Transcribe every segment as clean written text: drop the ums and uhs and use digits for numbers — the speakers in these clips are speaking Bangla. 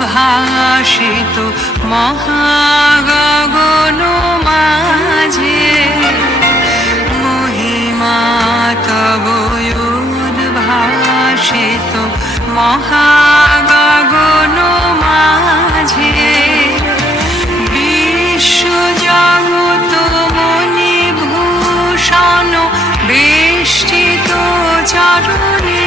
উদ্ভাসিত মহাগগন মাঝে মহিমা তব উদ্ভাসিত মহাগগন মাঝে বিশ্বজগৎ মণিভূষণ বেষ্টিত চরণে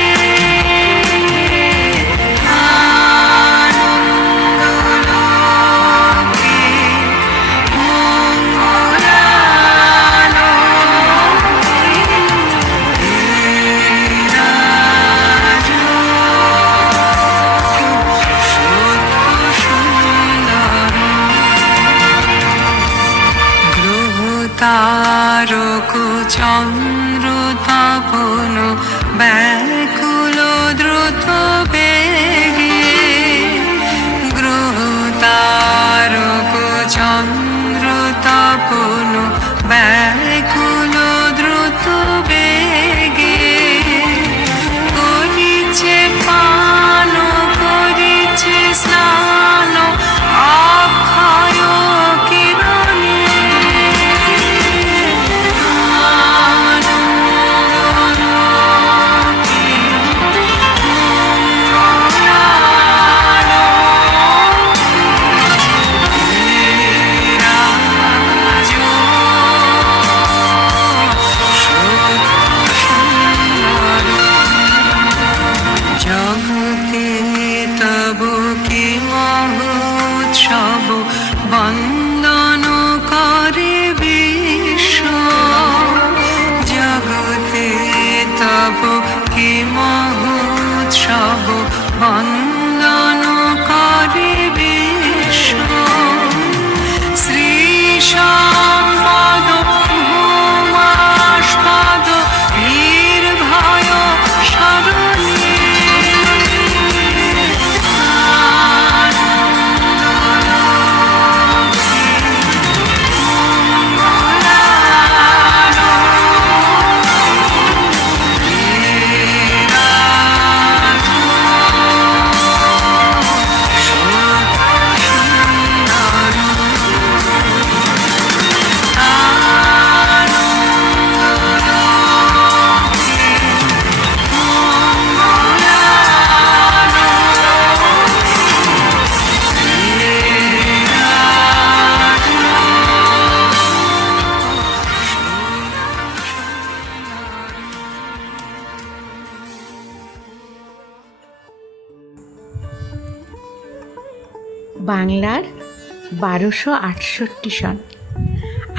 তারক চন্দ্র তপন ব্যাকুল দ্রুত বেগে গ্রহ তারক চন্দ্র তপন ব্যাকুল দ্রুত বেগে করিছে পান করিছে স্নান অক্ষয় বন্দন করে বিশ্ব জগতে তব কি মহোৎসব বন্দন করে বিশ্ব শ্রী সম্পদ ভূমাস্পদ নির্ভয় শরণে বাংলার 1268 সন।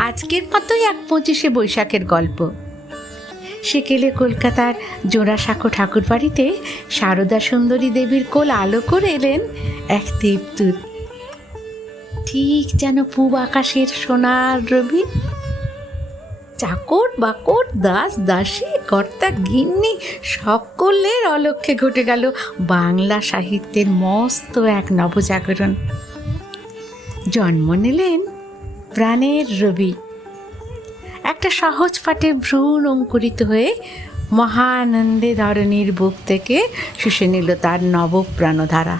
আজকের মতোই 25শে বৈশাখের গল্প। সেকেলে কলকাতার জোড়াসাঁকো ঠাকুর বাড়িতে সারদা সুন্দরী দেবীর কোল আলো করে এলেন এক দেবদূত, ঠিক যেন পূব আকাশের সোনার রবি। চাকর বাকর দাস দাসী কর্তা গিন্নি সকলের অলক্ষ্যে ঘটে গেল বাংলা সাহিত্যের মস্ত এক নবজাগরণ। জন্ম নিলেন প্রাণের রবি, একটা সহজ পাঠে ভ্রূণ অঙ্কুরিত হয়ে মহানন্দে ধরণীর বুক থেকে শুষে নিল তার নবপ্রাণধারা।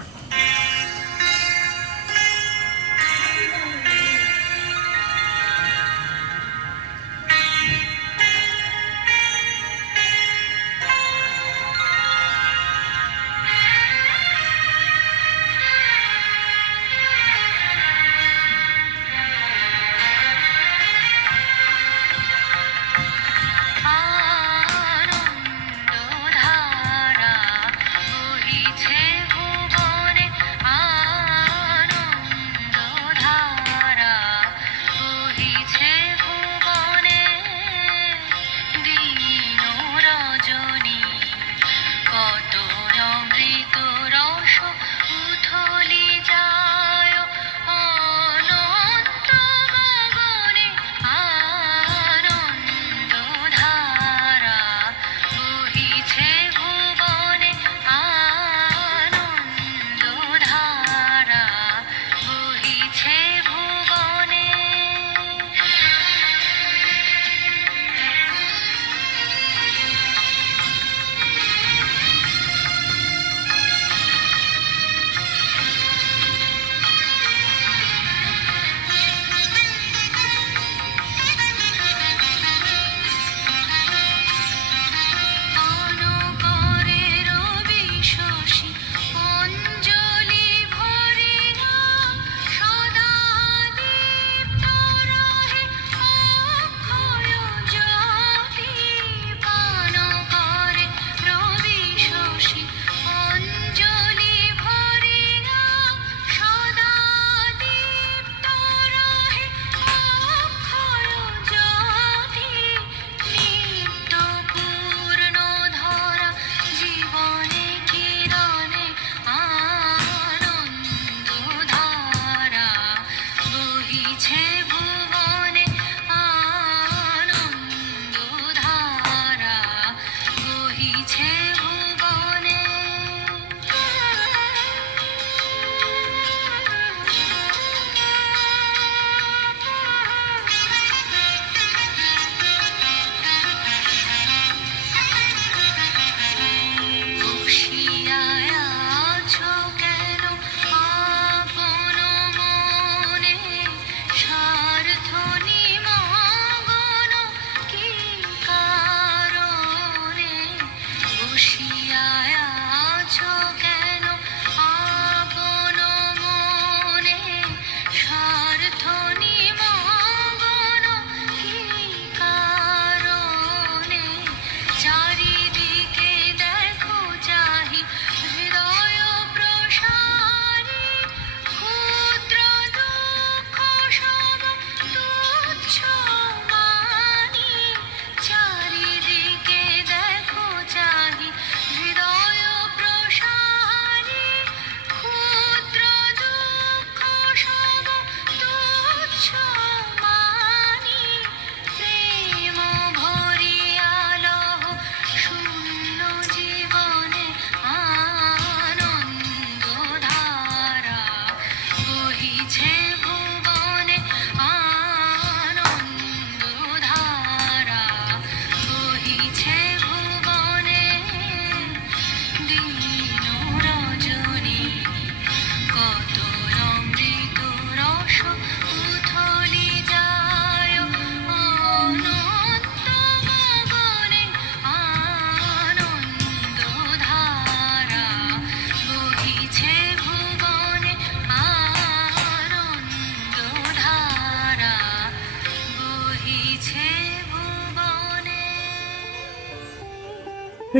আনন্দধারা বহিছে ভুবন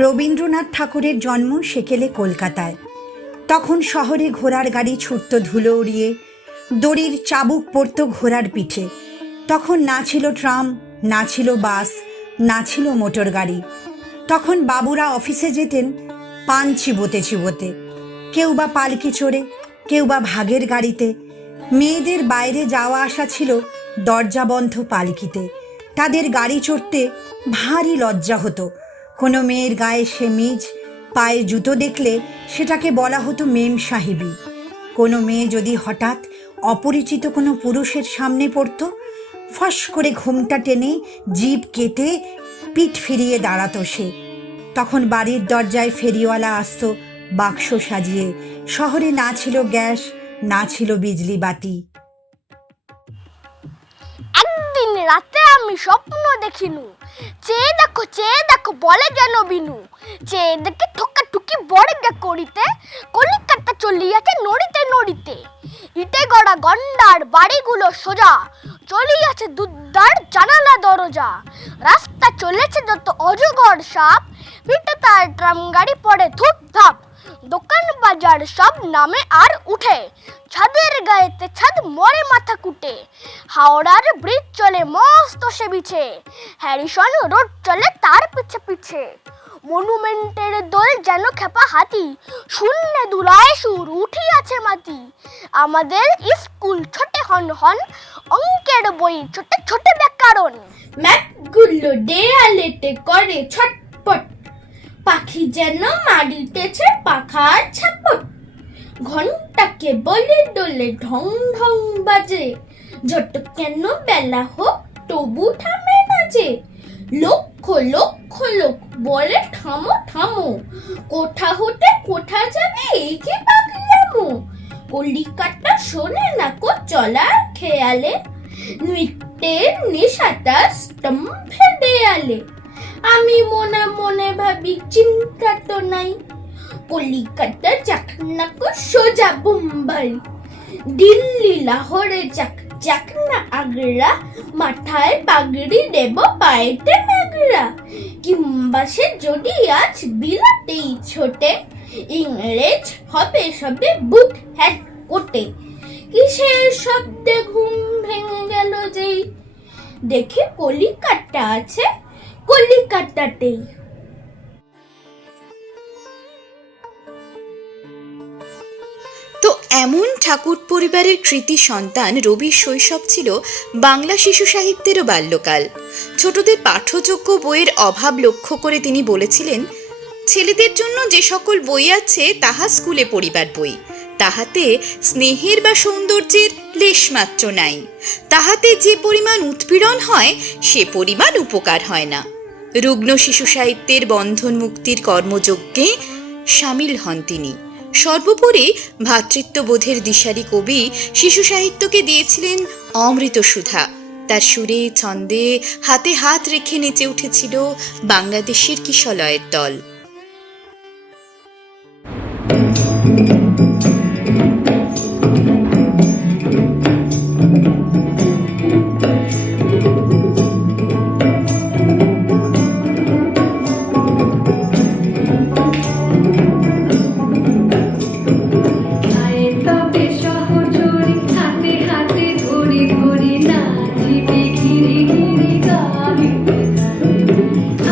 রবীন্দ্রনাথ ঠাকুরের জন্ম সেকেলে কলকাতায়। তখন শহরে ঘোড়ার গাড়ি ছুটত ধুলো উড়িয়ে, দড়ির চাবুক পড়ত ঘোড়ার পিঠে। তখন না ছিল ট্রাম, না ছিল বাস, না ছিল মোটর গাড়ি। তখন বাবুরা অফিসে যেতেন পান চিবোতে চিবোতে, কেউ বা পালকি চড়ে, কেউ বা ভাগের গাড়িতে। মেয়েদের বাইরে যাওয়া আসা ছিল দরজা বন্ধ পালকিতে। তাদের গাড়ি চড়তে ভারী লজ্জা হতো। কোনো মেয়ের গায়ে সেমিজ, পায়ে জুতো দেখলে সেটাকে বলা হতো মেম সাহেবী। কোনো মেয়ে যদি হঠাৎ অপরিচিত কোনো পুরুষের সামনে পড়তো, ফস করে ঘুমটা টেনে জিভ কেটে পিঠ ফিরিয়ে দাঁড়াতো সে। তখন বাড়ির দরজায় ফেরিওয়ালা আসতো বাক্স সাজিয়ে। শহরে না ছিল গ্যাস, না ছিল বিজলি বাতি। একদিন রাতে আমি স্বপ্ন দেখিনু, চেয়ে দেখো বলে যেন বিনু, চেয়ে দেখে ঠোকাঠুকি বড়গা করিতে, কলিকাতা চলিয়াছে নড়িতে নড়িতে। ইটে গড়া গন্ডার বাড়িগুলো সোজা, চলিয়াছে দুদ্দার জানালা দরজা। রাস্তা চলেছে যত অজগর সাপ, পিঠে তার ট্রাম গাড়ি পড়ে ধূপ ধাপ। দোকান বাজার সব নামে আর উঠে, ছাদের গায়েতে ছাদ মরে মাথা কুটে। হাওড়ার ব্রিজ চলে মস্ত সে বিছে, হ্যারিসন রোড চলে তার পিছে পিছে। মনুমেন্টের দোল যেন খেপা হাতি, শূন্যে দুলায় সুর উঠিয়াছে মাটি। আমাদের স্কুল ছোটে হন হন, অঙ্কের বই ছোটে ছোটে ব্যাকরণ। ম্যাপগুলো দেয়ালেতে করে ছটপট, পাখি যেন মারিতেছে পাখার ছাপট। ঘন্টাকে বলে দোলে ঢং ঢং বাজে, যত কেন বেলা হোক তবু থামে না যে। লক্ষ লক্ষ লোক বলে থামো থামো, কোথা হতে কোথা যাবে এই কি পাগলামো। কলিকাতা শোনে না কো চলার খেয়ালে, নৃত্যের নেশাটা স্তম্ভে দেয়ালে। আমি মনে মনে ভাবি চিন্তা তো নাই, কলিকাতা যাক না কো সোজা বোম্বাই। দিল্লি লাহোরে যাক যাক না আগ্রা, মাথায় পাগড়ি দেব পায়েতে নাগরা। কিংবা সে যদি আজ বিলাতেই ছোটে, ইংরেজ হবে সবে বুট হ্যাট কোটে। কিসের শব্দে ঘুম ভেঙে গেল যেই, দেখে কলিকাতা আছে কলিকাতাতেই। তো এমন ঠাকুর পরিবারের কৃতি সন্তান রবির শৈশব ছিল বাংলা শিশু সাহিত্যেরও বাল্যকাল। ছোটদের পাঠ্যযোগ্য বইয়ের অভাব লক্ষ্য করে তিনি বলেছিলেন, ছেলেদের জন্য যে সকল বই আছে তাহা স্কুলে পড়িবার বই, তাহাতে স্নেহের বা সৌন্দর্যের লেশমাত্র নাই। তাহাতে যে পরিমাণ উৎপীড়ন হয় সে পরিমাণ উপকার হয় না। রুগ্ন শিশু সাহিত্যের বন্ধন মুক্তির কর্মযজ্ঞে সামিল হন তিনি। সর্বোপরি ভ্রাতৃত্ববোধের দিশারি কবি শিশু সাহিত্যকে দিয়েছিলেন অমৃত সুধা। তার সুরে ছন্দে হাতে হাত রেখে নেচে উঠেছিল বাংলাদেশের কিশলয়ের দল।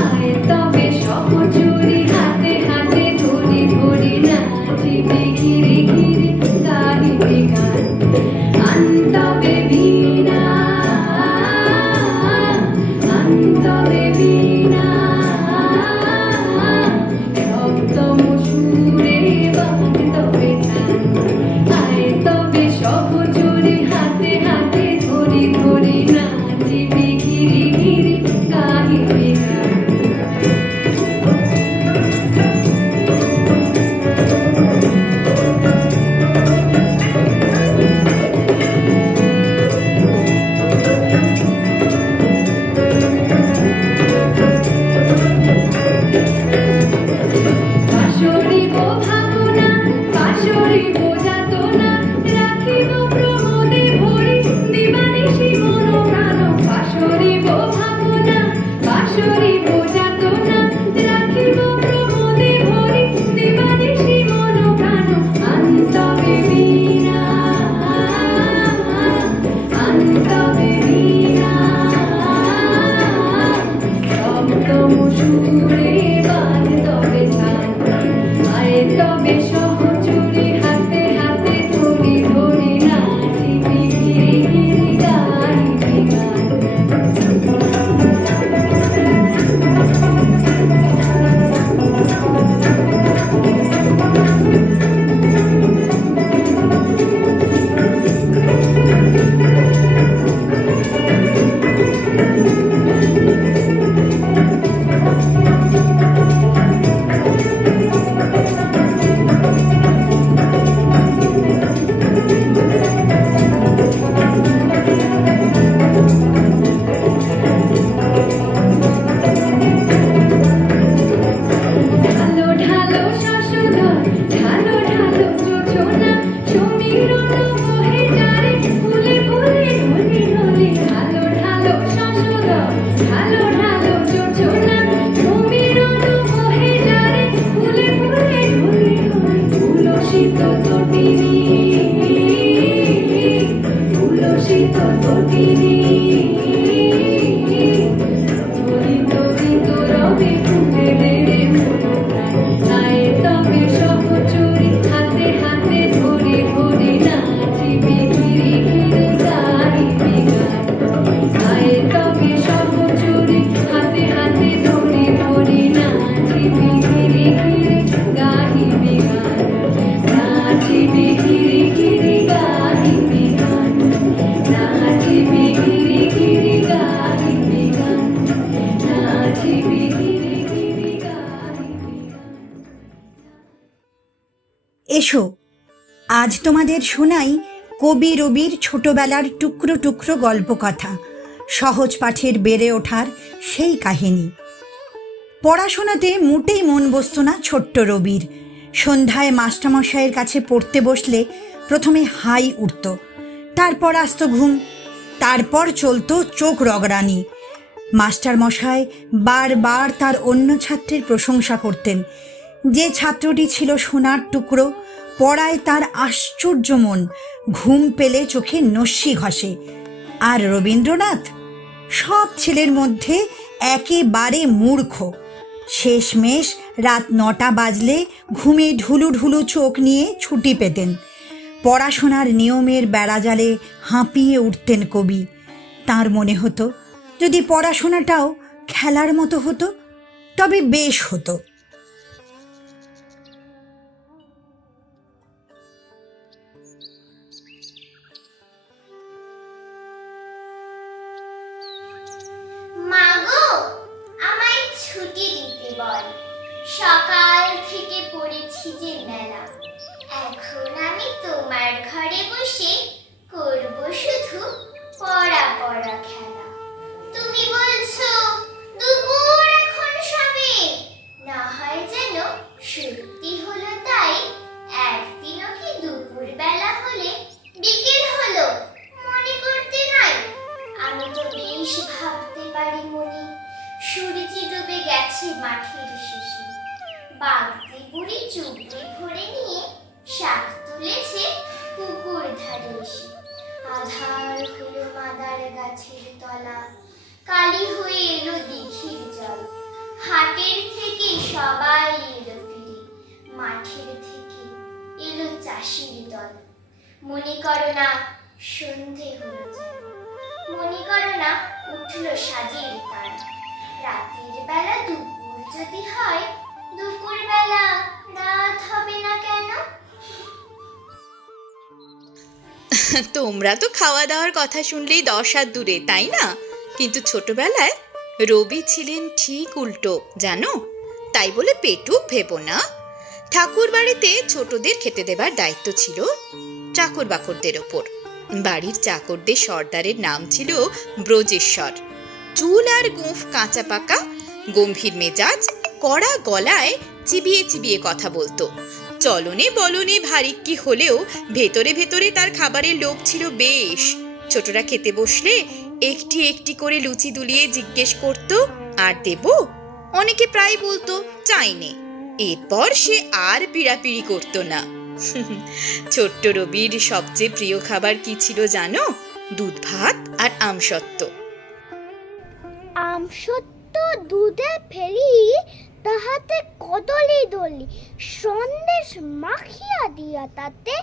আয় তবে সহচরী এসো, আজ তোমাদের শোনাই কবি রবির ছোটবেলার টুকরো টুকরো গল্প কথা, সহজ পাঠের বেড়ে ওঠার সেই কাহিনী। পড়াশোনাতে মোটেই মন বসত না ছোট্ট রবির। সন্ধ্যায় মাস্টারমশাইয়ের কাছে পড়তে বসলে প্রথমে হাই উঠত, তারপর আসতো ঘুম, তারপর চলতো চোখ রগড়ানি। মাস্টারমশাই বারবার তার অন্য ছাত্রের প্রশংসা করতেন। যে ছাত্রটি ছিল সোনার টুকরো, পড়ায় তার আশ্চর্য মন, ঘুম পেলে চোখে নস্যি ঘষে। আর রবীন্দ্রনাথ সব ছেলের মধ্যে একেবারে মূর্খ। শেষমেশ রাত 9টা বাজলে ঘুমে ঢুলু ঢুলু চোখ নিয়ে ছুটি পেতেন। পড়াশোনার নিয়মের বেড়াজালে হাঁপিয়ে উঠতেন কবি। তার মনে হতো যদি পড়াশোনাটাও খেলার মতো হতো তবে বেশ হতো। মাগো, আমায় ছুটি দিতে বল, সকাল থেকে পড়েছি যে মেলা। এখন আমি তোমার ঘরে বসে করব শুধু পড়া পড়া খেলা। তুমি বলছো দুপুর এখন সবে, না হয় যেন সত্যি হলো তাই। একদিনও কি দুপুর বেলা হলে বিকেল হলো মনে করতে নাই? আমি তো বেশ ভাবতে পারি মনে, সূর্য ডুবে গেছে মাঠের শেষে। বাগদি বুড়ি চুবড়ি ভরে নিয়ে শাক তুলেছে পুকুর ধারে এসে। আধার হলো মাদার গাছের তলা, কালি হয়ে এলো দিঘির জল। হাটের থেকে সবাই এলো ফিরে, মাঠের থেকে এলো চাষির দল। মনে করো না সন্ধে হলো যেন, মনে করো না উঠল সাজের তারা। রাতের বেলা দুপুর যদি হয়, দুপুর বেলা রাত হবে না কেন? তোমরা তো খাওয়া দাওয়ার কথা শুনলেই 10 হাত দূরে, তাই না? কিন্তু ছোটবেলায় রবি ছিলেন ঠিক উল্টো, জানো? তাই বলে পেটুক ভেবো না। ঠাকুর বাড়িতে ছোটদের খেতে দেবার দায়িত্ব ছিল চাকর বাকরদের ওপর। বাড়ির চাকরদের সর্দারের নাম ছিল ব্রজেশ্বর। চুল আর গোঁফ কাঁচা পাকা, গম্ভীর মেজাজ, কড়া গলায় চিবিয়ে চিবিয়ে কথা বলতো। চলনে বলনে ভারী কি হলেও ভেতরে ভেতরে তার খাবারের লোভ ছিল বেশ। ছোটরা খেতে বসলে একটি একটি করে লুচি দুলিয়ে জিজ্ঞেস করতো, আর দেব? অনেকে প্রায় বলতো চাইনে। এরপর সে আর পিড়াপিড়ি করতো না। ছোট্ট রবির সবচেয়ে প্রিয় খাবার কি ছিল জানো? দুধ ভাত আর আমসত্ত্ব। আমসত্ত্ব দুধে ফেলি, তাহাতে কদলি দলি সন্দেশ মাখিয়া দিয়া, তাতে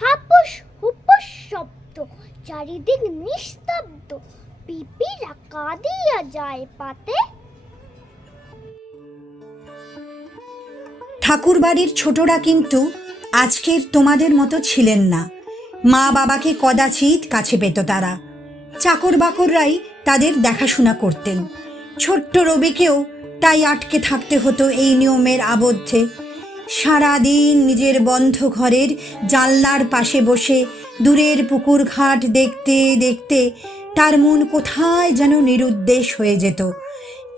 হাপুস হুপুস শব্দ, চারিদিক নিস্তব্ধ, পিপিরা কাঁদিয়া যায় পাতে। ঠাকুর বাড়ির ছোটরা কিন্তু আজকের তোমাদের মতো ছিলেন না। মা বাবাকে কদাচিৎ কাছে পেত তারা। চাকর বাকররাই তাদের দেখাশোনা করতেন। ছোট্ট রবিকেও তাই আটকে থাকতে হতো এই নিয়মের আবদ্ধে। সারাদিন নিজের বন্ধ ঘরের জানলার পাশে বসে দূরের পুকুর ঘাট দেখতে দেখতে তার মন কোথায় যেন নিরুদ্দেশ হয়ে যেত।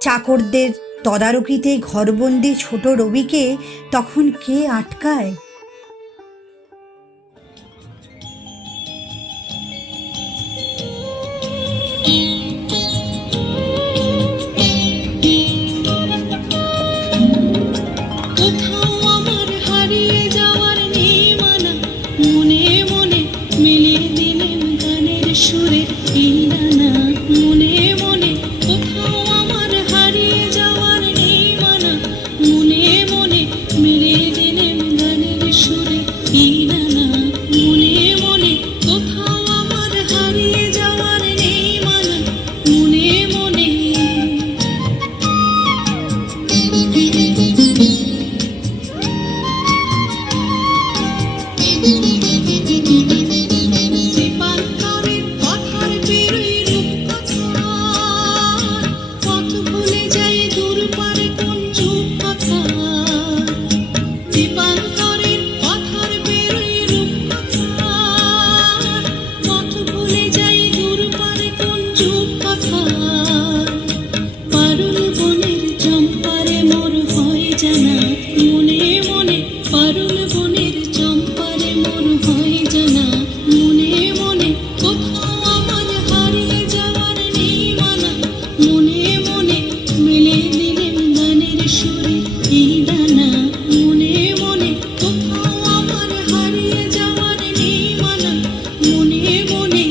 চাকরদের তদারকিতে ঘরবন্দি ছোট রবিকে তখন কে আটকায়? সুরে এই নানা মনে মনে কোথাও আমার হারিয়ে যাওয়ার নেই মানা মনে মনে মেরে দিলেন গানের সুরে এই নানা মনে মনে কোথাও আমার হারিয়ে যাওয়ার নেই মানা মনে মনে দীপাঙ্করের কথার বেরোই রূপকথার পথ ভুলে যাই দূর পারে কোন যুগকথার দীপাঙ্করের কথার বেরোই রূপকথার পথ ভুলে যাই দূর পারে কোন যুগকথার পারুল বনের চম্পারে মোর হয় জানা মনে মনে পারুল বনের চম্পারে মোর হয় জানা মনে মনে কোথাও আমার হারিয়ে যাওয়ার নেই মানা মনে মনে মেলে দিলেন গানের সুরে এই ডানা মনে মনে কোথাও আমার হারিয়ে যাওয়ার নেই মানা মনে মনে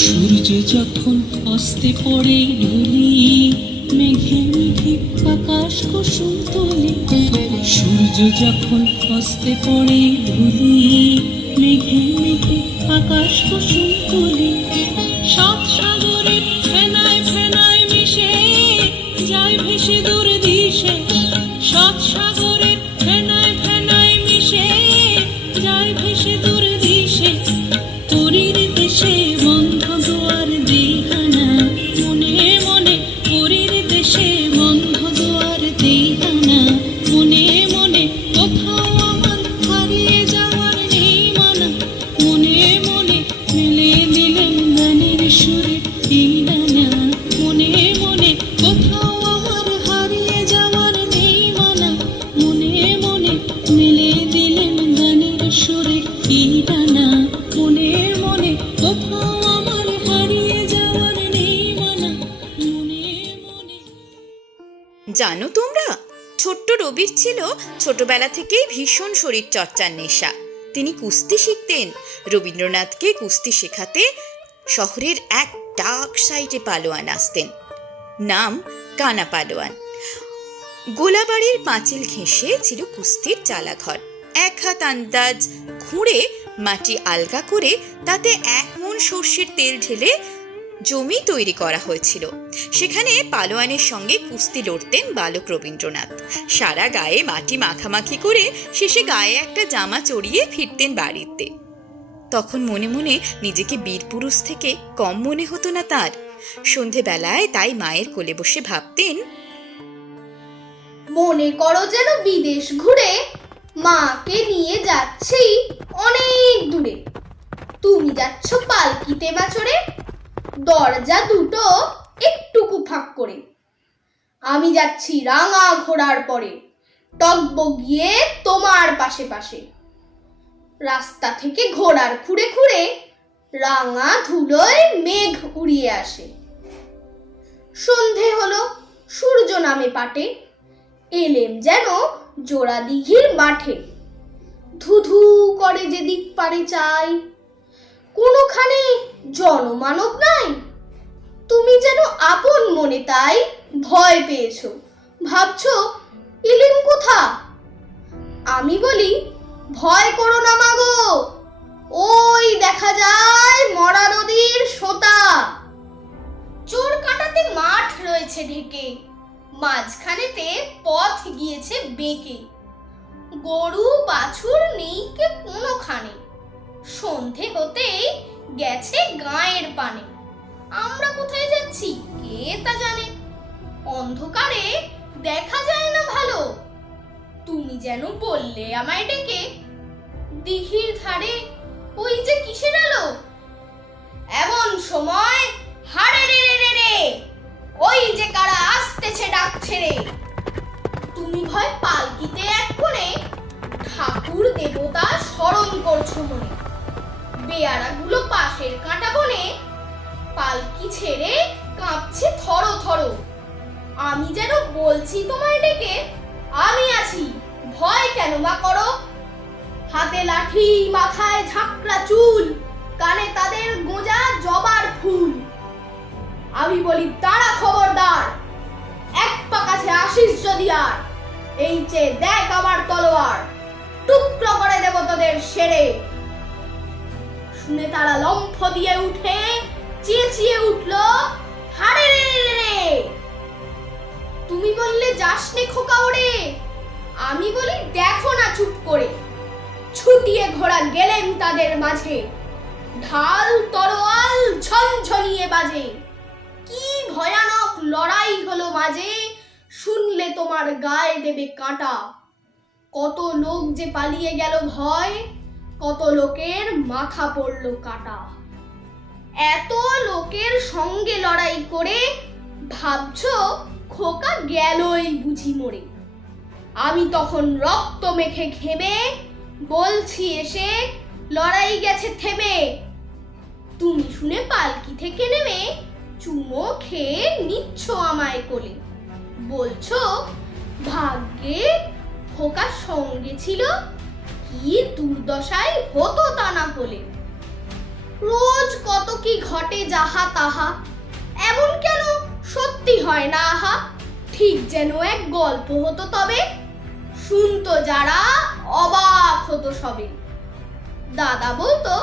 সূর্য যখন অস্তে পড়ে ঢুলি মেঘে মেঘে আকাশ কুসুম তোলে সূর্য যখন অস্তে পড়ে ঢুলি মেঘে মেঘে আকাশ কুসুম তোলে সাত সাগরের ফেনায় ফেনায় মিশে যায় ভেসে দূর দিশে সাত সাগরের ফেনায় ফেনায় মিশে যায় ভেসে দূর দিশে পুরীর দেশে বন্ধ দুয়ার দেহানা মনে মনে পুরীর দেশে বন্ধ দুয়ার দেহানা মনে মনে কোথাও আমার হারিয়ে যাওয়ার নেই মানা মনে মনে মেলে দিলেন গানের সুরে এই ডানা মনে মনে কোথাও আমার হারিয়ে যাওয়ার নেই মানা মনে মনে মেলে দিলেন গানের সুরে এই ডানা মনে মনে কোথাও আমার হারিয়ে যাওয়ার নেই মানা মনে মনে জানো তোমরা, ছোট্ট রবির ছিল ছোটবেলা থেকেই ভীষণ শরীর চর্চার নেশা। তিনি কুস্তি শিখতেন। রবীন্দ্রনাথকে কুস্তি শেখাতে শহরের এক ডাক সাইডে পালোয়ান আসতেন, নাম কানা পালোয়ান। গোলাবাড়ির পাঁচিল ঘেঁষে ছিল কুস্তির চালাঘর। এক হাত আন্দাজ খুঁড়ে মাটি আলগা করে তাতে 1 মণ সর্ষের তেল ঢেলে জমি তৈরি করা হয়েছিল। সেখানে পালোয়ানের সঙ্গে কুস্তি লড়তেন বালক রবীন্দ্রনাথ। সারা গায়ে মাটি মাখামাখি করে শেষে গায়ে একটা জামা চড়িয়ে ফিরতেন বাড়িতে। তখন মনে মনে নিজেকে বীরপুরুষ থেকে কম মনে হতো না তার। সন্ধেবেলায় তাই মায়ের কোলে বসে ভাবতেন, মনে করো যেন বিদেশ ঘুরে মাকে নিয়ে যাচ্ছি অনেক দূরে। তুমি যাচ্ছ পালকিতে বাছরে, দরজা দুটো একটুকু ফাঁক করে। আমি যাচ্ছি রাঙা ঘোড়ার পরে, টগবগিয়ে তোমার পাশে পাশে। রাস্তা থেকে ঘোড়ার খুঁড়ে খুঁড়ে রাঙা ধুলোয় মেঘ উড়িয়ে আসে। সন্ধে হলো, সূর্য নামে পাটে, এলেম যেন জোড়া দিঘির মাঠে। ধুধু করে যেদিক পারে চাই, কোনোখানে জনমানব নাই। তুমি যেন আপন মনে তাই ভয় পেয়েছো, ভাবছো এলেম কোথা। আমি বলি, ভয় করো না মাগো, ওই দেখা যায় মরা নদীর সোঁতা। চোর কাটাতে মাঠ রয়েছে ঢেকে, মাঝখানেতে পথ গিয়েছে বেঁকে। গরু বাছুর নেই কে কোনোখানে, সন্ধে হতেই গেছে গাঁয়ের পানে। আমরা কোথায় যাচ্ছি কে তা জানে, অন্ধকারে দেখা যায় না ভালো। তুমি যেন বললে আমায় ডেকে, দিঘির ধারে ওই যে কিসের আলো। এমন সময় হারে রে রে রে, ওই যে কারা আসতেছে ডাক ছেড়ে। তুমি ভয় পালকিতে এক কোণে ঠাকুর দেবতা স্মরণ করছো মনে। বেয়ারাগুলো পাশের কাঁটা বনে, পালকি ছেড়ে কাঁপছে থরো থরো। আমি যেন বলছি তোমায় ডেকে, আমি আছি, ভয় কেন মা করো? হাতে লাঠি, মাথায় ঝাঁকড়া চুল, কানে তাদের গোঁজা জবার ফুল। আমি বলি দাঁড়া খবরদার, এক পা কাছে আসিস যদি আর, এই চেয়ে দেখ আমার তলোয়ার, টুকরো করে দেব তোদের সেরে। শুনে তারা লম্ফ দিয়ে উঠে চেঁচিয়ে উঠল, হারে রে রে রে। তুমি বললে যাস নে খোকা ওরে, আমি বলি দেখো না চুপ করে। ছুটিয়ে ঘোড়া গেলেন তাদের মাঝে, ঢাল তরোয়াল ঝনঝনিয়ে বাজে। কি ভয়ানক লড়াই হলো মাঝে, শুনলে তোমার গায়ে দেবে কাঁটা। কত লোক যে পালিয়ে গেল ভয়, কত লোকের মাথা পড়লো কাটা। এত লোকের সঙ্গে লড়াই করে ভাবছো খোকা গেলই বুঝি মরে। আমি তখন রক্ত মেখে ঘেমে বলছি এসে, লড়াই গেছে থেমে। তুমি শুনে পালকি থেকে নেমে চুমো খেয়ে নিচ্ছ আমায় কোলে, বলছো ভাগ্যে খোকার সঙ্গে ছিল, কি দুর্দশায় হতো তা না হলে। রোজ কত কি ঘটে যাহা তাহা, এমন কেন সত্যি হয় না আহা। ঠিক যেন এক গল্প হতো তবে, শুনতো যারা অবাক হতো সবে। দাদা বলতো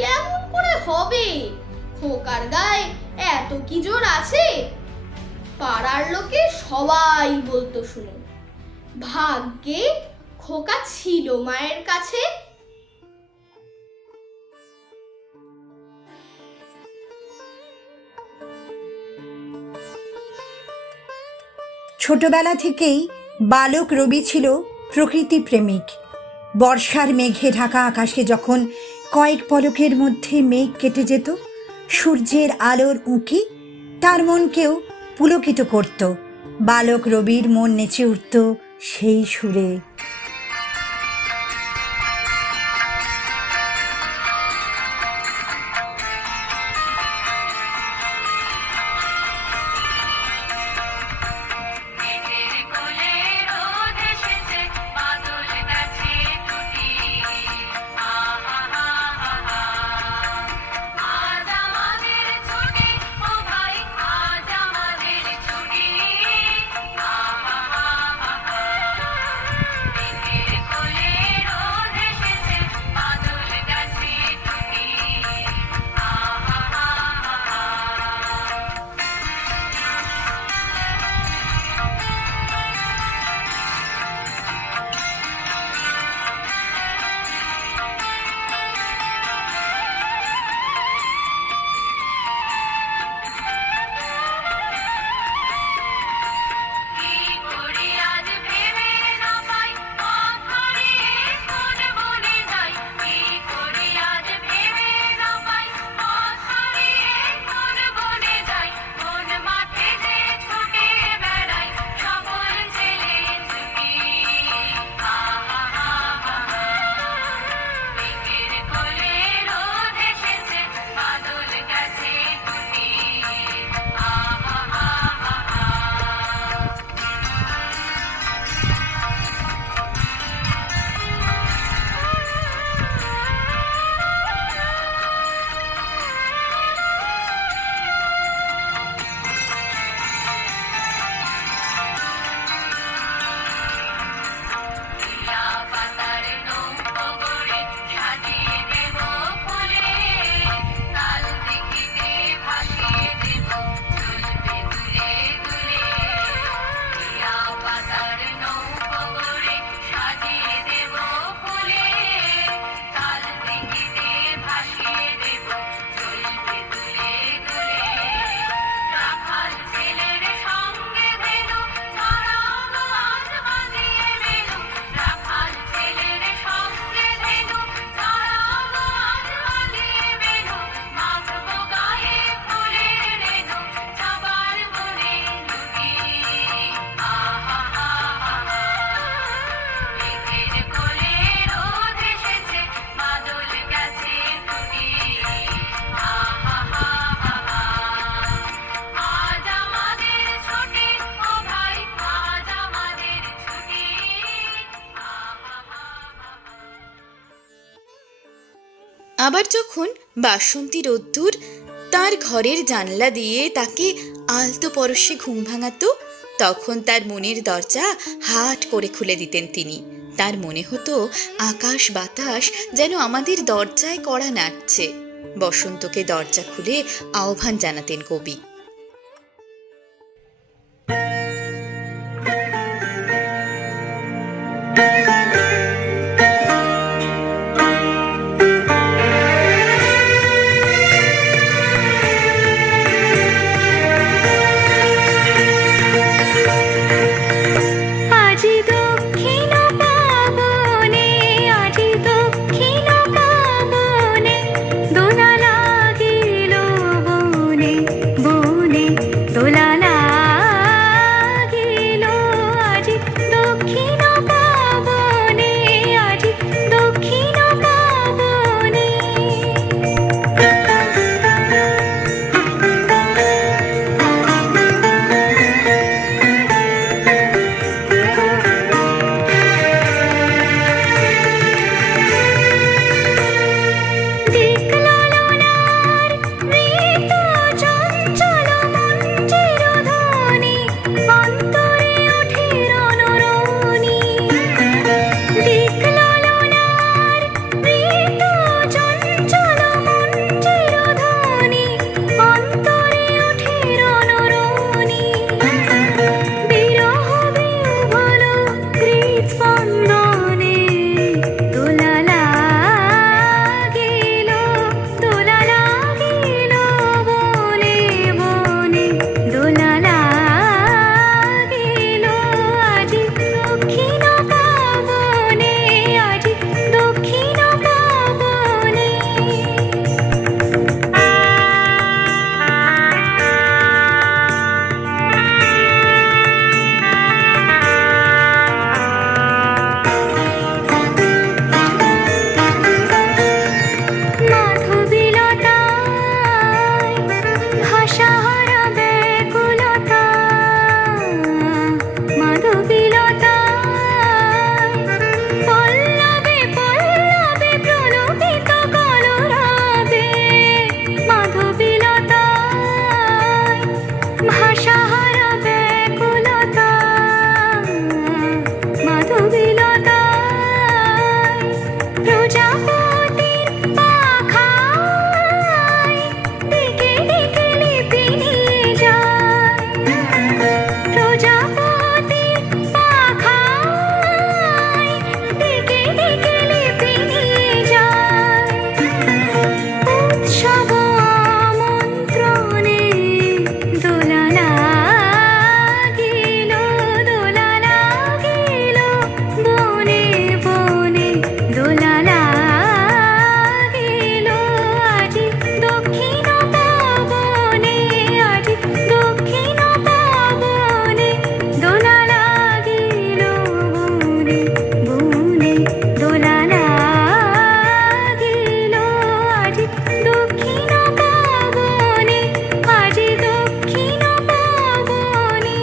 কেমন করে হবে, খোকার গায়ে এত কি জোর আছে। পাড়ার লোকে সবাই বলতো শুনে, ভাগ্যে খোকা ছিল মায়ের কাছে। ছোটবেলা থেকেই বালক রবি ছিল প্রকৃতি প্রেমিক। বর্ষার মেঘে ঢাকা আকাশে যখন কয়েক পলকের মধ্যে মেঘ কেটে যেত, সূর্যের আলোর উঁকি তার মনকেও পুলকিত করত। বালক রবির মন নেচে উঠত সেই সুরে। আবার যখন বাসন্তী রোদ্দুর তার ঘরের জানলা দিয়ে তাকে আলতো পরশে ঘুম ভাঙাতো, তখন তার মনের দরজা হাট করে খুলে দিতেন তিনি। তার মনে হতো আকাশ বাতাস যেন আমাদের দরজায় কড়া নাড়ছে। বসন্তকে দরজা খুলে আহ্বান জানাতেন কবি। আজি দক্ষিণ পাবনে, আজি দক্ষিণ পাবনে, দোলা লাগিল বনে, বনে দোলা লাগিল। আজি দক্ষিণ পাবনে, আজি দক্ষিণ পাবনে। দিকলালনার ঋত চঞ্চল মন চিরধনী, অন্তরে ওঠে রণরণী। দিকলালনার ঋত চঞ্চল মন চিরধনী, অন্তরে ওঠে রণরণী। বিরহ বিহ্বল হৃৎস্পন্দনে, দোলা লাগিল, দোলা লাগিল বনে, বনে দোলা লাগিল। আজি দক্ষিণ পাবনে, আজি দক্ষিণ পাবনে। মাধবীলতায় ভাষাহারা ব্যাকুলতা, মাধবীলতায় পল্লবে পল্লবে প্রলোভিত কলরবে। মাধবীলতায় ভাষাহারা ব্যাকুলতা, মাধবীলতায় প্রজাপতির পাখায় দিকে দিকে লিপি নিয়ে যায়। প্রজাপতির পাখায় দিকে দিকে লিপি নিয়ে যায়। উৎসব আমন্ত্রণে দোলা লাগিল, দোলা লাগিল বনে, বনে দোলা লাগিল। আজি দক্ষিণ পাবনে, আজি দক্ষিণ পাবনে, দোলা লাগিল বনে, বনে দোলা লাগিল। আজি দক্ষিণ পাবনে, আজি দক্ষিণ পাবনে।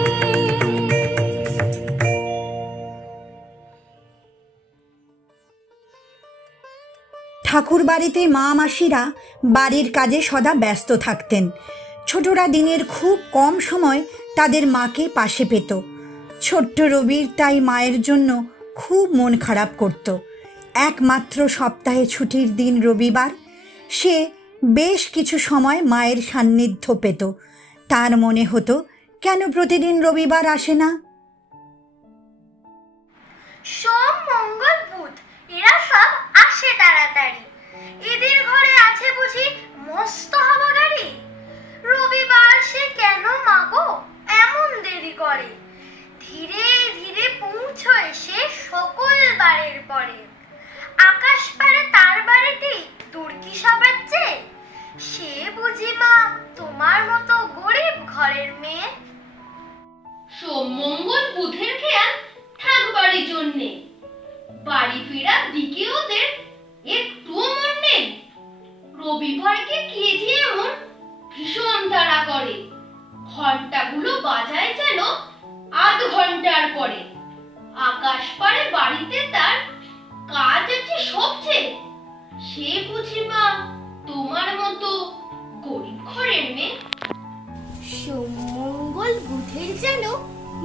ঠাকুর বাড়িতে মা মাসিরা বাড়ির কাজে সদা ব্যস্ত থাকতেন। ছোটরা দিনের খুব কম সময় তাদের মাকে পাশে পেত। ছোট্ট রবির তাই মায়ের জন্য খুব মন খারাপ করত। একমাত্র সপ্তাহে ছুটির দিন রবিবার, সে বেশ কিছু সময় মায়ের সান্নিধ্য পেত। তার মনে হতো কেন প্রতিদিন রবিবার আসে না। সোম মঙ্গল বুধ এরা সব আসে তাড়াতাড়ি। এদের ঘরে আছে বুঝি মস্ত হাওয়া গাড়ি। রবিবার সে কেন মাগো এমন দেরি করে? ধীরে ধীরে পৌঁছয় সে সকল বারের পরে। আকাশ পারে তার বাড়িটি দূর কি সবার চেয়ে? সে বুঝি মা তোমার মতো গরিব ঘরের মেয়ে। সোম মঙ্গল বুধের খেয়াল থাকবারই জন্যে, বাড়ি ফেরার দিকে ওদের একটুও মন নেই। রবিবারকে কে যে এমন ভীষণ তাড়া করে, ঘন্টাগুলো বাজায় যেন আধ ঘন্টার পরে। আকাশ পারে বাড়িতে তার কাজ আছে সবচেয়ে, সে বুঝি বা তোমার মতো গরিব ঘরের মেয়ে? সোমমঙ্গল বুধের যেন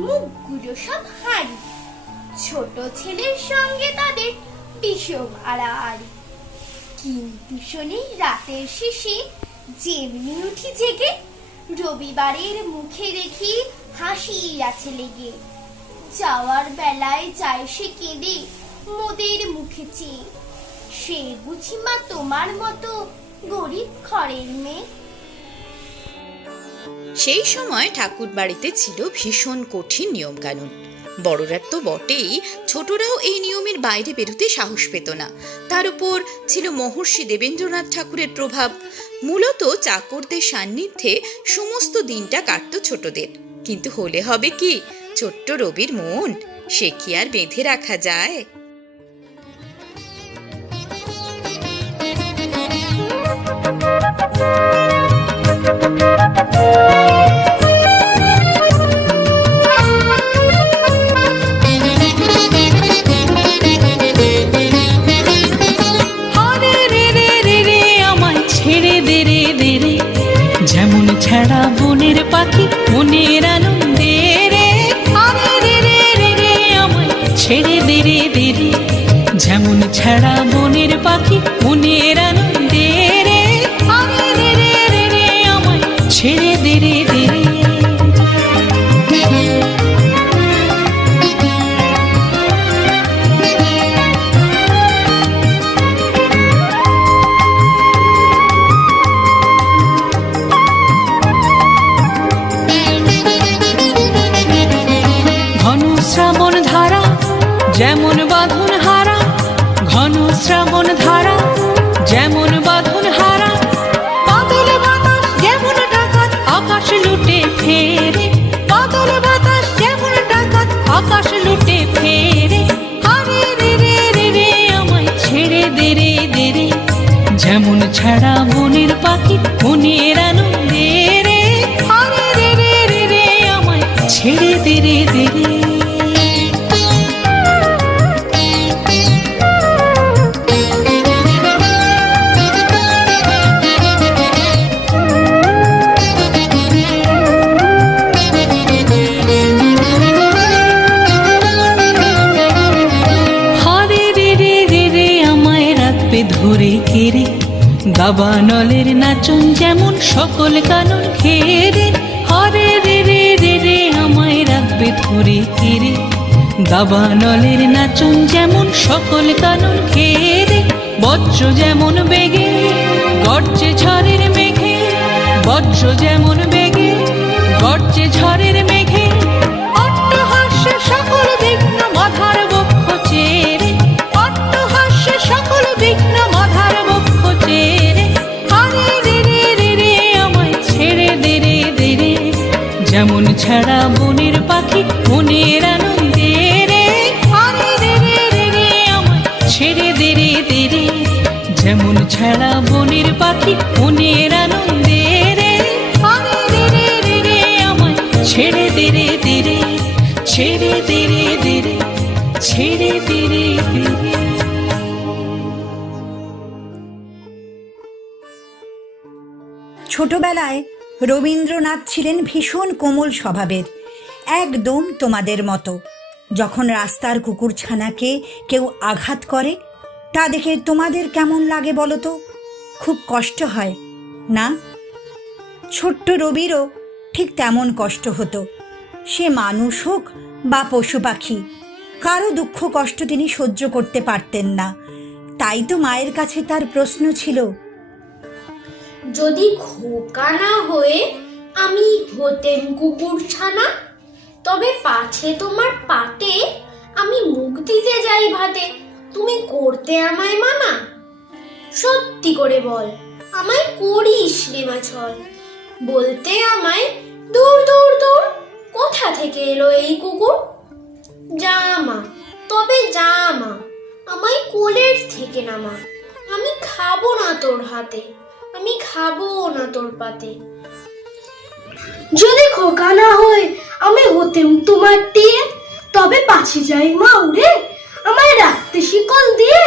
মুখগুলো সব হাঁড়ি, ছোট ছেলের সঙ্গে তাদের বিষম আড়াআড়ি। কিন্তু শনি রাতের শেষে যেমনি উঠি জেগে, রবিবারের মুখে দেখি হাসি আছে লেগে। যাওয়ার বেলায় যায় সে কেঁদে মোদের মুখে চেয়ে, সে বুঝি মা তোমার মতো গরিব ঘরের মেয়ে? সেই সময় ঠাকুর বাড়িতে ছিল ভীষণ কঠিন নিয়ম কানুন। বড়রা তো বটেই, ছোটরাও এই নিয়মের বাইরে বেরোতে সাহস পেত না। তার উপর ছিল মহর্ষি দেবেন্দ্রনাথ ঠাকুরের প্রভাব। মূলত চাকরদের সান্নিধ্যে সমস্ত দিনটা কাটত ছোটদের। কিন্তু হলে হবে কি, ছোট্ট রবির মন সে কি আর বেঁধে রাখা যায়? আরে রে রে রে রে আমায় ছেড়ে দে রে দে রে, যেমন ছাড়া বনের পাখি মনের আনন্দে রে। আরে রে রে রে রে আমায় ছেড়ে দে রে দে রে, যেমন ছাড়া বনের পাখি মনের আনন্দে রে। আরে রে রে রে রে আমায় ছেড়ে দে রে দে রে। ঘন শ্রাবণ ধারা যেমন বাঁধন হারা, ঘন শ্রাবণ ধারা যেমন বাঁধন হারা। বাদল বাতাস যেমন ডাকাত আকাশ লুটে ফেরে, বাদল বাতাস যেমন ডাকাত আকাশ লুটে ফেরে। আরে রে রে রে রে আমায় ছেড়ে দে রে দে রে, যেমন ছাড়া বনের পাখি মনের আনন্দে রে। আরে রে রে রে রে আমায় ছেড়ে দে রে দে রে। ধরে কেড়ে দাবানলের নাচন যেমন সকল কানন ঘেরে। হরে রে রে রে রে আমায় রাখবে ধরে কেড়ে দাবানলের নাচন যেমন সকল কানন ঘেরে। বজ্র যেমন বেগে গর্জে ঝড়ের মেঘে, বজ্র যেমন বেগে গর্জে ঝড়ের মেঘে। অট্টহাস্যে সকল বিঘ্ন মাথার বক্ষ চেরে, অট্টহাস্যে সকল বিঘ্ন মাথার বক্ষ চেরে। আরে রে রে রে রে আমায় ছেড়ে দে রে দে রে, যেমন ছাড়া বনের পাখি মনের আনন্দে রে। আরে রে রে রে রে আমায় ছেড়ে দে রে দে রে, যেমন ছাড়া বনের পাখি মনের আনন্দে রে। আরে রে রে রে রে আমায় ছেড়ে দে রে দে রে, ছেড়ে দে রে দে রে, ছেড়ে দে রে দে রে। ছোটবেলায় রবীন্দ্রনাথ ছিলেন ভীষণ কোমল স্বভাবের, একদম তোমাদের মতো। যখন রাস্তার কুকুরছানাকে কেউ আঘাত করে তা দেখে তোমাদের কেমন লাগে বলো তো? খুব কষ্ট হয় না? ছোট্ট রবিরও ঠিক তেমন কষ্ট হতো। সে মানুষ হোক বা পশু পাখি, কারো দুঃখ কষ্ট তিনি সহ্য করতে পারতেন না। তাই তো মায়ের কাছে তার প্রশ্ন ছিল, যদি খোকা না হয়ে আমি হতেম কুকুরছানা, তবে পাছে তোমার পাতে আমি মুখ দিতে যাই ভাতে, তুমি করতে আমায় মানা? সত্যি করে বল, আমায় করিস রে মাছল। বলতে আমায় দূর দূর দূর, কোথা থেকে এলো এই কুকুর? যা মা, তবে যা মা, আমায় কোলের থেকে নামা। আমি খাবো না তোর হাতে, আমি খাবো না তোর পাতে। যদি খোকা না হয় আমি হতেম তোমার টিয়ে, তবে পাছে যাই মা উড়ে আমায় রাখতে শিকল দিয়ে।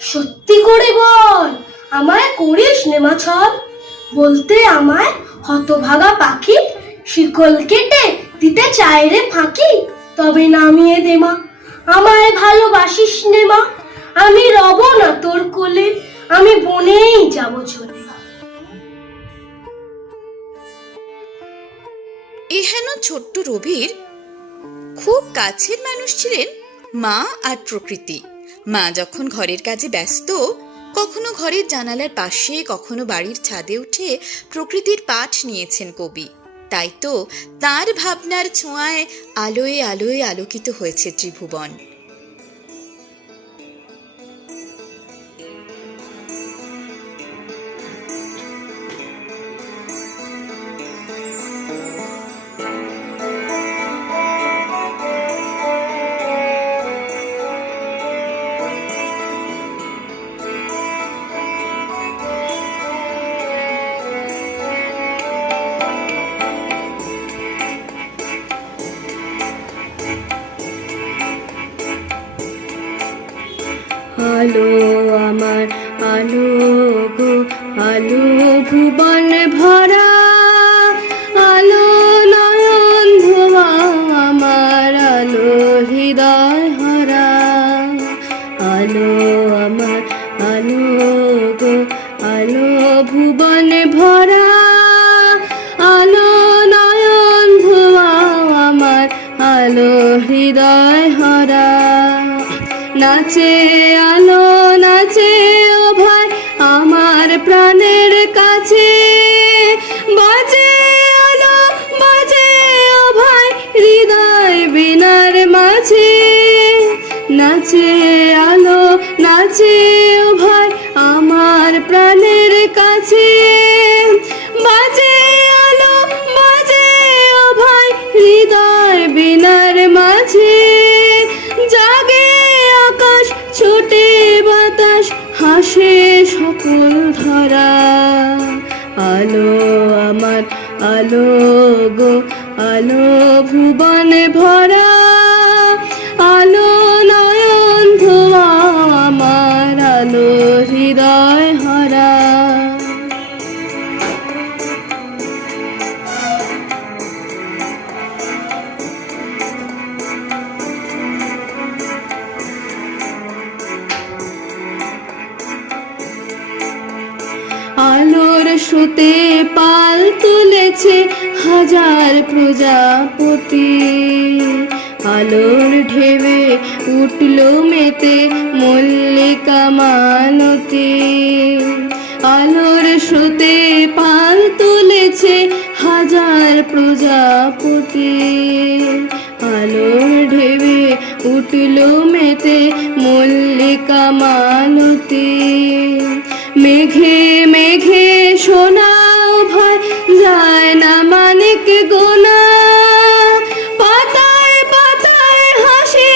সত্যি করে বল, আমায় করিস নেমাছল। বলতে আমায় হতভাগা পাখি শিকল কেটে দিতে চায় রে ফাঁকি। তবে নামিয়ে দে মা, আমায় ভালোবাসিস নে মা। আমি রব না তোর কোলে, আমি বনেই যাব চলে। এহেন ছোট্ট রবির খুব কাছের মানুষ ছিলেন মা আর প্রকৃতি। মা যখন ঘরের কাজে ব্যস্ত, কখনো ঘরের জানালার পাশে, কখনো বাড়ির ছাদে উঠে প্রকৃতির পাঠ নিয়েছেন কবি। তাই তো তার ভাবনার ছোঁয়ায় আলোয় আলোয় আলোকিত হয়েছে ত্রিভুবন। আলো আমার আলো গো, আলো ভুবন ভরা, আলো নয়ন ধোয়া আমার, আলো হৃদয় হরা। আলো আমার আলো গো, আলো ভুবন ভরা, আলো নয়ন ধোয়া আমার, আলো হৃদয় হরা। নাচে আলো নাচে ও ভাই আমার প্রাণের কাছে, বাজে আলো বাজে ও ভাই হৃদয় বিনার মাঝে। নাচে আলো নাচে ও ভাই আমার প্রাণের কাছে, বাজে আলো বাজে ও ভাই হৃদয় বিনার মাঝে। জাগে আকাশ ছোটে বাতাস হাসে সকল ধরা, আলো আমার আলো গো, আলো ভুবন ভরা, আলো নয়ন ধোয়া আমার, আলো হৃদয় হরা। আলোর সুতে পাল তুলেছে হাজার প্রজাপতি, আলোর ঢেবে উঠল মেতে মল্লিকা মালতী। আলোর সুতে পাল তুলেছে হাজার প্রজাপতি, আলোর ঢেবে উঠল মেতে মল্লিকা মালতী। মেঘে মেঘে শোনাও ভাই যায় না মানিক গোনা, পাতায় পাতায় হাসি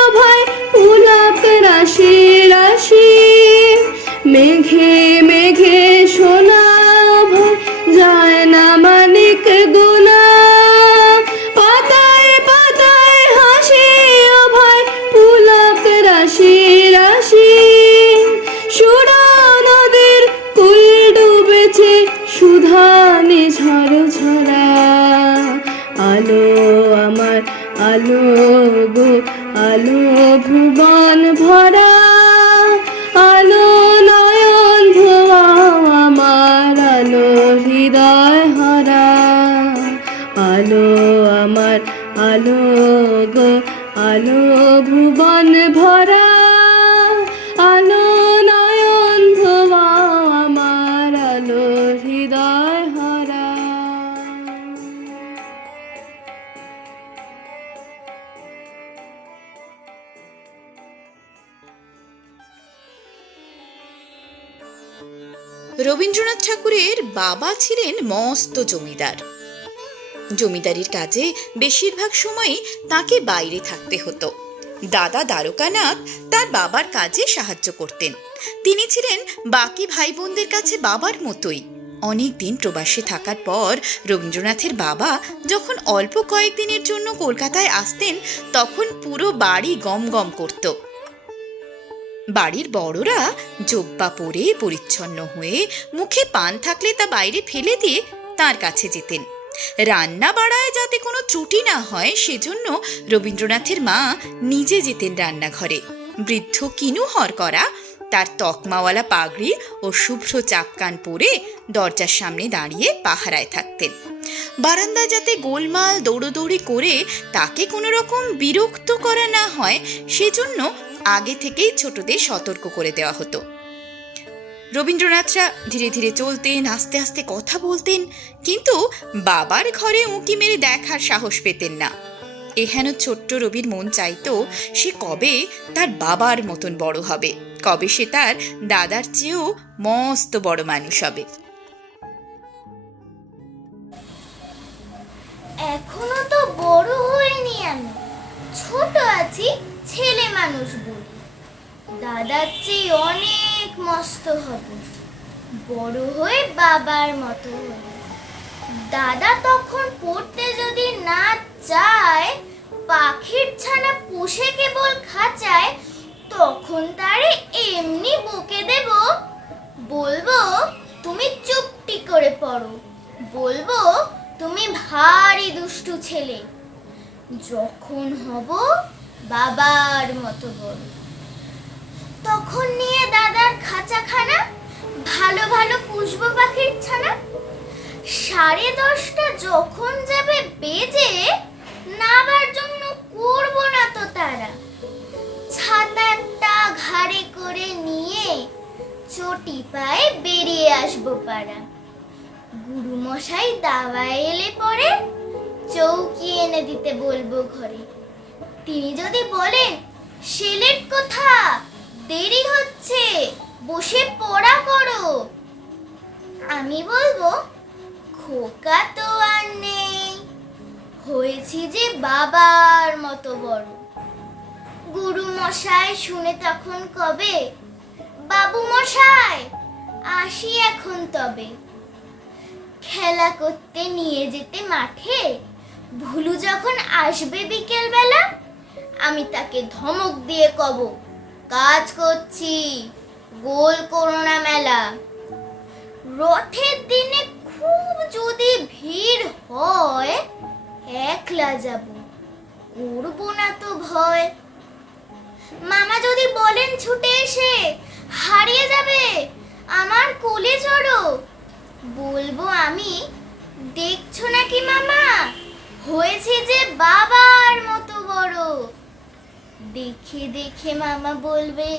ও ভাই পুলক রাশি রাশি। মেঘে মেঘে শোনাও ভাই যায় না মানিক গোনা, পাতায় পাতায় হাসি ও ভাই পুলক রাশি রাশি। সুরা নদীর কুল ডুবেছে সুধানে ঝড় ঝরা, আলো আমার আলো গো, আলো ভুবন ভরা, আলো নয়ন ধোয়া আমার, আলো হৃদয় হরা। আলো আমার আলো গো, আলো ভুবন ভরা, আলো নয়ন ধোয়া আমার, আলো হৃদয় হরা। রবীন্দ্রনাথ ঠাকুরের বাবা ছিলেন মস্ত জমিদার। জমিদারির কাজে বেশিরভাগ সময়ই তাকে বাইরে থাকতে হতো। দাদা দ্বারকানাথ তার বাবার কাজে সাহায্য করতেন। তিনি ছিলেন বাকি ভাই বোনদের কাছে বাবার মতোই। অনেক দিন প্রবাসে থাকার পর রবীন্দ্রনাথের বাবা যখন অল্প কয়েকদিনের জন্য কলকাতায় আসতেন, তখন পুরো বাড়ি গম গম করত। বাড়ির বড়রা জোব্বা পরে পরিচ্ছন্ন হয়ে মুখে পান থাকলে তা বাইরে ফেলে দিয়ে তার কাছে যেতেন। রান্না বাড়ায় যাতে কোনো ত্রুটি না হয় সেজন্য রবীন্দ্রনাথের মা নিজে যেতেন রান্নাঘরে। বৃদ্ধ কিনু হরকরা তার তকমাওয়ালা পাগড়ি ও শুভ্র চাপকান পরে দরজার সামনে দাঁড়িয়ে পাহারায় থাকতেন। বারান্দায় যাতে গোলমাল দৌড়োদৌড়ি করে তাকে কোনো রকম বিরক্ত করা না হয় সেজন্য আগে থেকেই ছোটদের সতর্ক করে দেওয়া হতো। রবীন্দ্রনাথরা ধীরে ধীরে চলতেন, আস্তে আস্তে কথা বলতেন, কিন্তু বাবার ঘরে উঁকি মেরে দেখার সাহস পেতেন না। এহেন ছোট্ট রবির মন চাইতো সে কবে তার বাবার মতন বড় হবে, কবে সে তার দাদার চেয়েও মস্ত বড় মানুষ হবে। এখনো তো বড় হইনি, আমি ছোট আছি, ছেলে মানুষ বলি। দাদার চেয়ে অনেক মস্ত হব, বড় হয়ে বাবার মতো হব। দাদা তখন পড়তে যদি না চায়, পাখির ছানা পুষে কেবল খাঁচায়, তখন তারে এমনি বকে দেব, বলবো তুমি চুপটি করে পড়ো, বলবো তুমি ভারী দুষ্টু ছেলে। যখন হব বাবার মতো বড়, তখন নিয়ে দাদার খাঁচাখানা ভালো ভালো পুষবো পাখির ছানা। 10:30 যখন যাবে বেজে, নাবার জন্য করবো না তো তারা। ছাতাটা ঘাড়ে করে নিয়ে চটি পায়ে বেরিয়ে আসবো পাড়া। গুরু মশাই দাওয়ায় এলে পরে চৌকি এনে দিতে বলবো ঘরে। তিনি যদি বলেন সেলেট কোথা, দেরি হচ্ছে, বসে পড়া করো, আমি বলবো খোকা তো আর নেই, হয়েছি যে বাবার মতো বড়। গুরু মশাই শুনে তখন কবে, বাবু মশাই আসি এখন তবে। খেলা করতে নিয়ে যেতে মাঠে, ভুলু যখন আসবে বিকেল বেলা, আমি তাকে ধমক দিয়ে কব, কাজ করছি, গোল করো না মেলা। রথের দিনে খুব যদি ভিড় হয়, একলা যাব, করবো না তো ভয়। মামা যদি বলেন ছুটে এসে, হারিয়ে যাবে আমার কোলে চড়ো, বলবো আমি, দেখছো নাকি মামা, হয়েছে যে বাবার মতো বড়। দেখে দেখে মামা বলবে,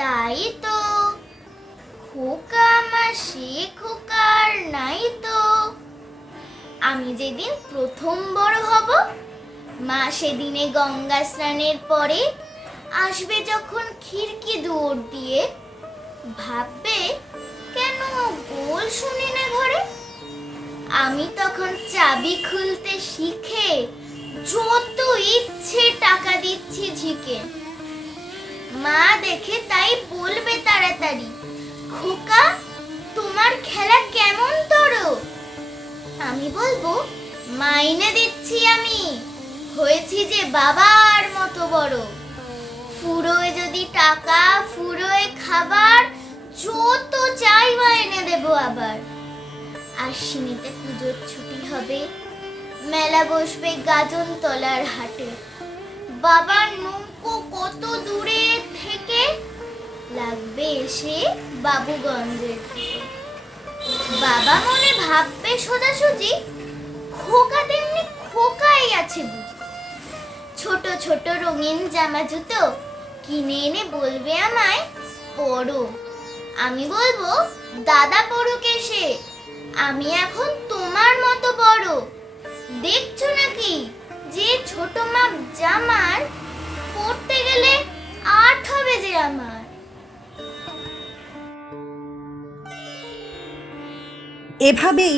তাই তো, খোকা আমার সে খোকার নাই তো। আমি যেদিন প্রথম বড় হব, মা সেদিনে গঙ্গা স্নানের পরে আসবে যখন খিড়কি দুয়ার দিয়ে, ভাববে কেন গোল শুনি না ঘরে। আমি তখন চাবি খুলতে শিখে যত ইচ্ছে টাকা দিচ্ছি ঝিকে। মা দেখে তাই বলবে তাড়াতাড়ি, খোকা তোমার খেলা কেমন তোর। আমি বলবো মাইনে দিচ্ছি আমি, হয়েছি যে বাবার মতো বড়। ফুরোয় যদি টাকা, ফুরোয় খাবার, যত চাইবা এনে দেবো আবার। আশ্বিনীতে পুজোর ছুটি হবে, মেলা বসবে গাজনতলার হাটে। বাবার নৌকো কত দূরে থেকে, লাগবে এসে বাবুগঞ্জের ঘাটে। বাবা মনে ভাববে সোজাসুজি, খোকা তেমনি খোকাই আছে বুঝি। ছোট ছোট রঙিন জামা জুতো কিনে এনে বলবে আমায়, পড়ো। আমি বলবো দাদা পড়ুক এসে, আমি এখন তোমার মতো বড়। দেখছো নাকি যে ছোট মাপ জামার, পড়তে গেলে 8 হবে যে আমার। এভাবেই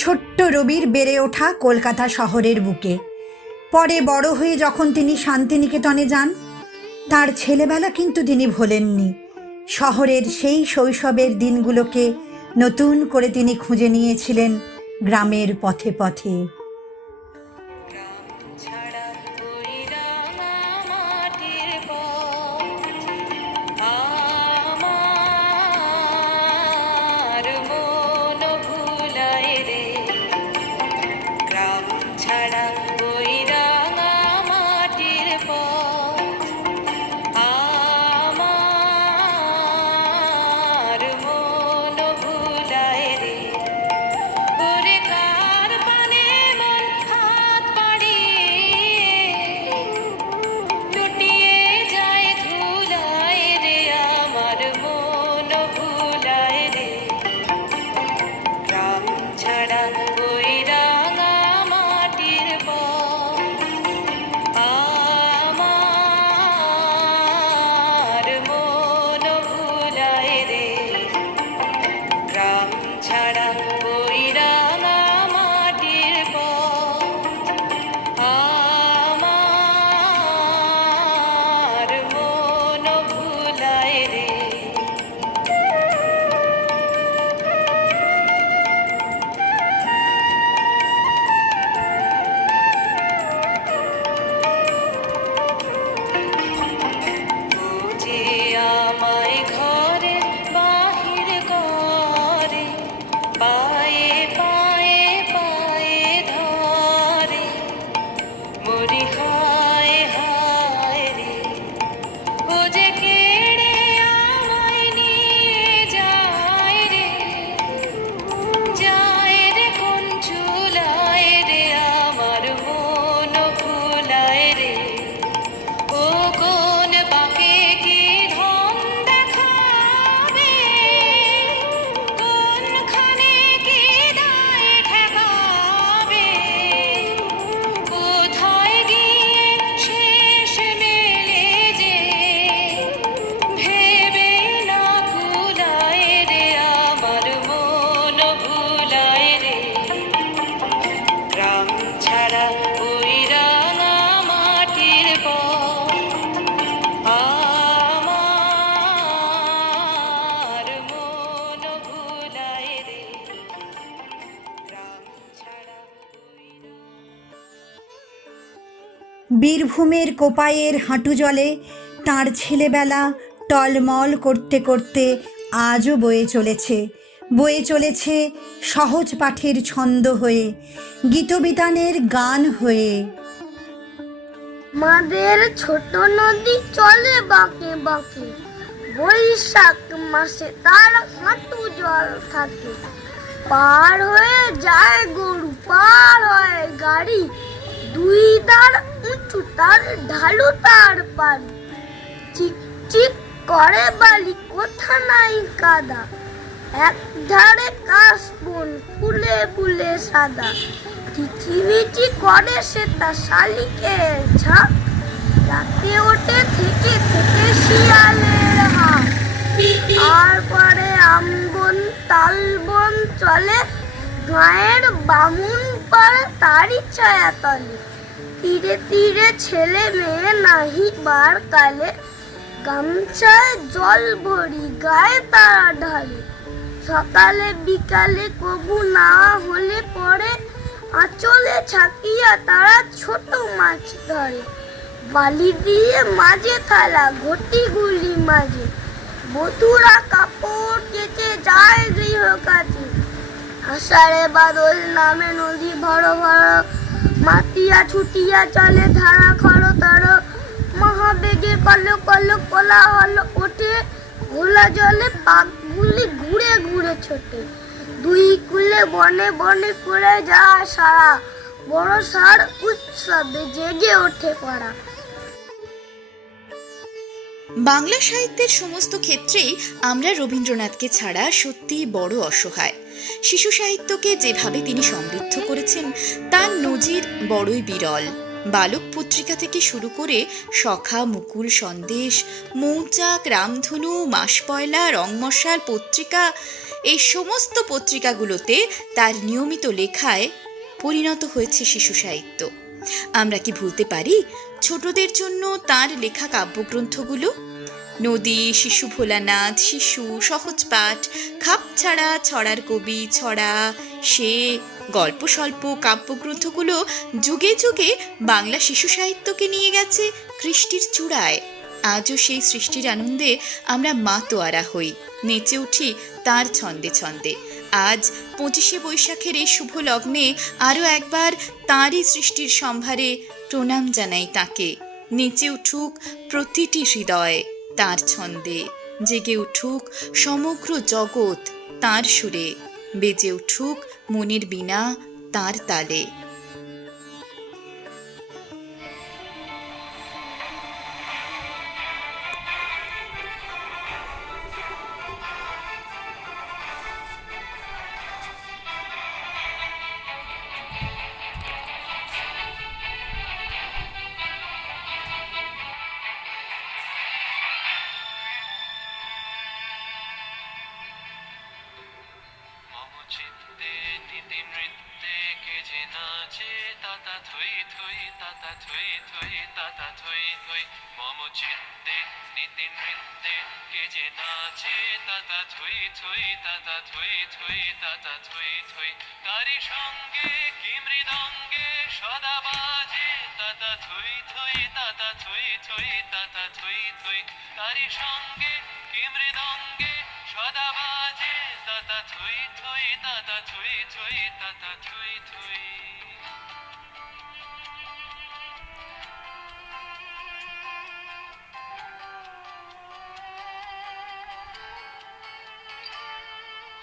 ছোট্ট রবির বেড়ে ওঠা কলকাতা শহরের বুকে। পরে বড় হয়ে যখন তিনি শান্তিনিকেতনে যান, তার ছেলেবেলা কিন্তু তিনি ভোলেননি। শহরের সেই শৈশবের দিনগুলোকে নতুন করে তিনি খুঁজে নিয়েছিলেন গ্রামের পথে পথে। ছাড়া ওই রাঙা মাটির পথ, বীরভূমের কোপাইয়ের হাঁটু জলে তাঁর ছেলেবেলা টলমল করতে করতে আজও বয়ে চলেছে সহজ পাঠের ছন্দ হয়ে, গীতবিতানের গান হয়ে। মাদের ছোট নদী চলে বাঁকে বাঁকে, বৈশাখ মাসে তার হাঁটু জল থাকে। পার হয়ে যায় গরু, পার হয় গাড়ি, দুই দাঁড় উঁচু তার ঢালু তার পাড়ি। চিক চিক করে বালি, কোথা নাই কাদা, এক ধারে কাশবন ফুলে ফুলে সাদা। কিচিমিচি করে সে তার শালিকের ঝাঁক, রাতে ওঠে থেকে থেকে শিয়ালের হাঁক। আর পরে আমবন তালবন চলে, গায়ের বামুন পাড়ে তারই ছায়া তলে। তীরে তীরে ছেলে মেয়ে নাহি বার কালে, গামছায় জল ভরি গায়ে তারা ঢালে। সকালে বিকালে কবু না হলে পরে, আঁচলে ছাকিয়া তারা ছোট মাছ ধরে। বালি দিয়ে মাঝে থালা, ঘটিগুলি মাঝে, বধুরা কাপড় কেচে যায় গৃহ কাজে। আষাঢ়ে বাদল নামে নদী ভর ভর, মাতিয়া ছুটিয়া চলে ধারা খড় তর। মহাবেগে কল কল কোলাহল ওঠে, ঘোলা জলে পাকগুলি ঘুরে ঘুরে ছোটে। দুই কুলে বনে বনে করে যায় সারা, বড় সার উৎসবে জেগে ওঠে পড়া। বাংলা সাহিত্যের সমস্ত ক্ষেত্রেই আমরা রবীন্দ্রনাথকে ছাড়া সত্যিই বড় অসহায়। শিশু সাহিত্যকে যেভাবে তিনি সমৃদ্ধ করেছেন তার নজির বড়ই বিরল। বালক পত্রিকা থেকে শুরু করে সখা, মুকুল সন্দেশ, মৌচাক, রামধনু, মাসপয়লা, রংমশাল পত্রিকা, এই সমস্ত পত্রিকাগুলোতে তার নিয়মিত লেখায় পরিণত হয়েছে শিশু সাহিত্য। আমরা কি ভুলতে পারি ছোটদের জন্য তার লেখা কাব্যগ্রন্থগুলো? নদী, শিশু ভোলানাথ, শিশু, সহজ পাঠ, খাপ ছাড়া, ছড়ার কবি, ছড়া, সে গল্প স্বল্প কাব্যগ্রন্থগুলো যুগে যুগে বাংলা শিশু সাহিত্যকে নিয়ে গেছে কৃষ্টির চূড়ায়। আজও সেই সৃষ্টির আনন্দে আমরা মাতোয়ারা হই, নেচে উঠি তার ছন্দে ছন্দে। আজ 25শে বৈশাখের এই শুভ লগ্নে আরও একবার তাঁরই সৃষ্টির সম্ভারে প্রণাম জানাই তাকে। নেচে উঠুক প্রতিটি হৃদয় তার ছন্দে, জেগে উঠুক সমগ্র জগৎ তার সুরে, বেজে উঠুক মনের বীণা তার তালে। চিত্তে নীতি নৃত্যে কে যে নাচে, তাতা থই থই তাতা থই থই তাতা থই থই। মম চিত্তে নীতি নৃত্যে কে যে নাচে, তাতা থই থই তাতা থই থই তাতা থই থই। তারি সঙ্গে কি মৃদঙ্গে সদা বাজে, তাতা থই থই তাতা থই থই তাতা থই থই। তারি সঙ্গে কি মৃদঙ্গে সদা বাজে, তাতা থই থই তাতা থই থই তাতা থই থই।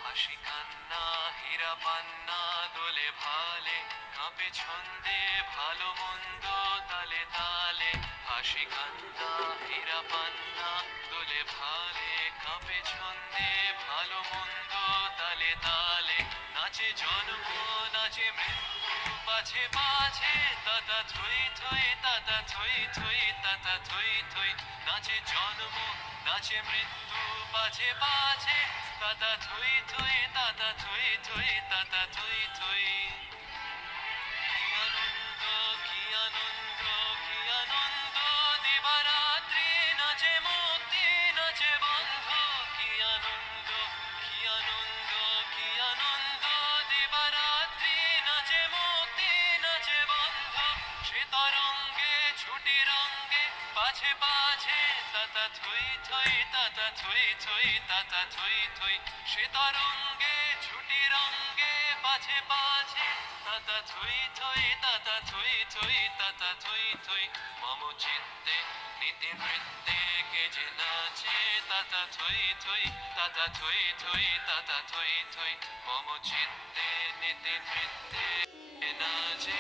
হাসি কান্না হীরা পান্না দোলে ভালে, কাঁপে ছন্দে ভালো মন্দ তালে তালে। হাসি কান্না হীরা পান্না দোলে ভালে, কাঁপে ছন্দে ভালো মন্দ তালে তালে। নাচে জন্ম নাচে মৃত্যু পাছে পাছে, তাতা থই থই তাতা থই থই তাতা থই থই। নাচে জন্ম নাচে মৃত্যু পাছে পাছে, তাতা থই থই তাতা থই থই তাতা থই থই। কি আনন্দ কি আনন্দ কি আনন্দ, দিবারাত্রি নাচে মুক্তি নাচে বন্ধ। কি আনন্দ কি আনন্দ কি আনন্দ, দিবারাত্রি নাচে মুক্তি নাচে বন্ধ। সে তরঙ্গে ছুটে রঙ্গে পাছে পাছে তাতা থুই থুই তাতা থুই থুই তাতা থুই থুই সে তরঙ্গে ছুটি রঙ্গে পাছে পাছে তাতা থুই থুই তাতা থুই থুই তাতা থুই থুই মম চিত্তে নীতি নৃত্যে কে যে নাচে তাতা থুই থুই তাতা থুই থুই তাতা থুই থুই মম চিত্তে নীতি নৃত্যে নাচে